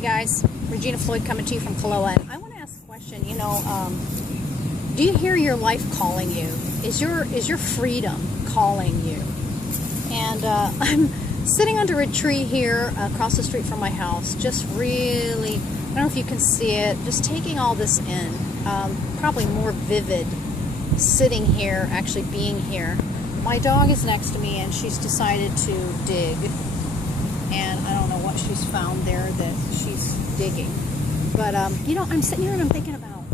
Hey guys, Regina Floyd coming to you from Kaloa, and I want to ask a question. Do you hear your life calling you? Is your freedom calling you? And I'm sitting under a tree here across the street from my house, just really, I don't know if you can see it, just taking all this in. Probably more vivid sitting here, actually being here. My dog is next to me and she's decided to dig. And I don't know what she's found there that she's digging. But, I'm sitting here and I'm thinking about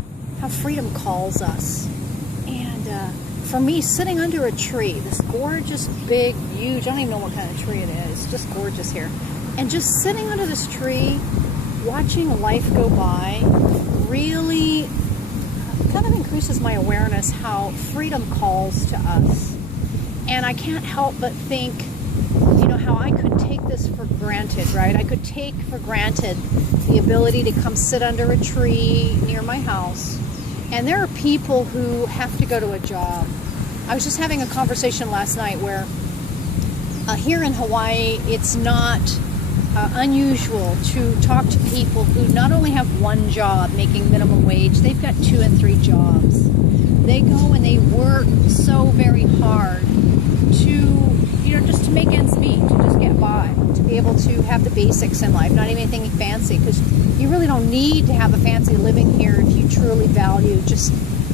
how freedom calls us. And for me, sitting under a tree, this gorgeous, big, huge, I don't even know what kind of tree it is, just gorgeous here. And just sitting under this tree, watching life go by, really kind of increases my awareness how freedom calls to us. And I can't help but think, how I could take this for granted, right? I could take for granted the ability to come sit under a tree near my house. And there are people who have to go to a job. I was just having a conversation last night where here in Hawaii, it's not unusual to talk to people who not only have one job making minimum wage, they've got 2 and 3 jobs. They go and they work so very hard to, just to make ends meet, to just get by, to be able to have the basics in life, not even anything fancy, because you really don't need to have a fancy living here if you truly value just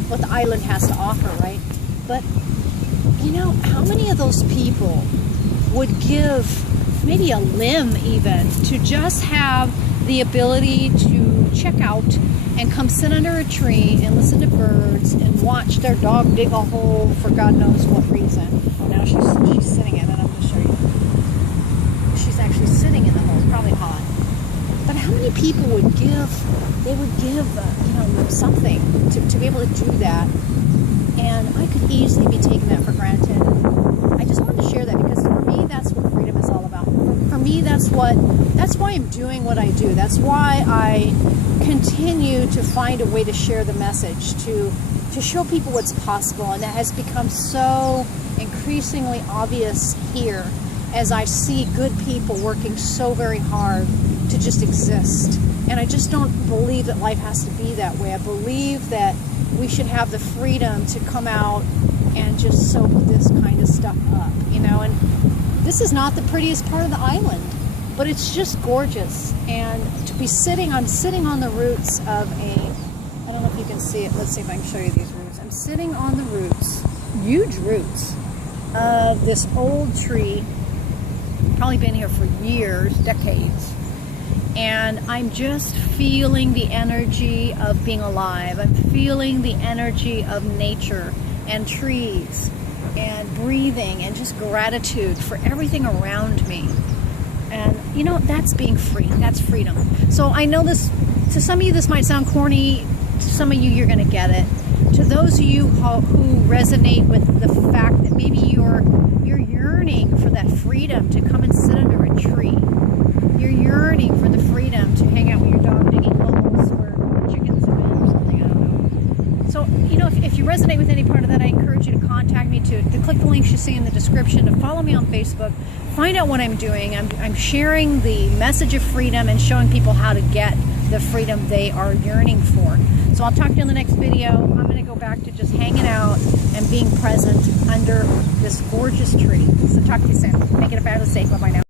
what the island has to offer, right? But, how many of those people would give maybe a limb even to just have the ability to check out and come sit under a tree and listen to birds and watch their dog dig a hole for God knows what reason. Oh, now she's sitting in it. I'm going to show you. She's actually sitting in the hole. It's probably hot. But how many people would give, something to be able to do that? And I could easily be taking that for granted. I just wanted to share that because for me, that's what freedom is all about. For me, that's why I'm doing what I do. That's why I continue to find a way to share the message, to show people what's possible. And that has become so increasingly obvious here as I see good people working so very hard to just exist. And I just don't believe that life has to be that way. I believe that we should have the freedom to come out and just soak this kind of stuff up, and this is not the prettiest part of the island, but it's just gorgeous. And to be I'm sitting on the roots of I don't know if you can see it, let's see if I can show you these roots. I'm sitting on the roots, huge roots, of this old tree, probably been here for years, decades. And I'm just feeling the energy of being alive. I'm feeling the energy of nature and trees and breathing and just gratitude for everything around me. And that's being free. That's freedom. So I know this, to some of you this might sound corny. To some of you, you're going to get it. To those of you who resonate with the fact that maybe you're yearning for that freedom to come and sit under a tree. You're yearning for the freedom to hang out with your dog digging holes where chickens have been or something, I don't know. So, if you resonate with any part of that, I encourage you to contact me, to click the links you see in the description, to follow me on Facebook, find out what I'm doing. I'm sharing the message of freedom and showing people how to get the freedom they are yearning for. So I'll talk to you in the next video. I'm going to go back to just hanging out and being present under this gorgeous tree. So talk to you soon. Make it a fabulous day. Bye-bye now.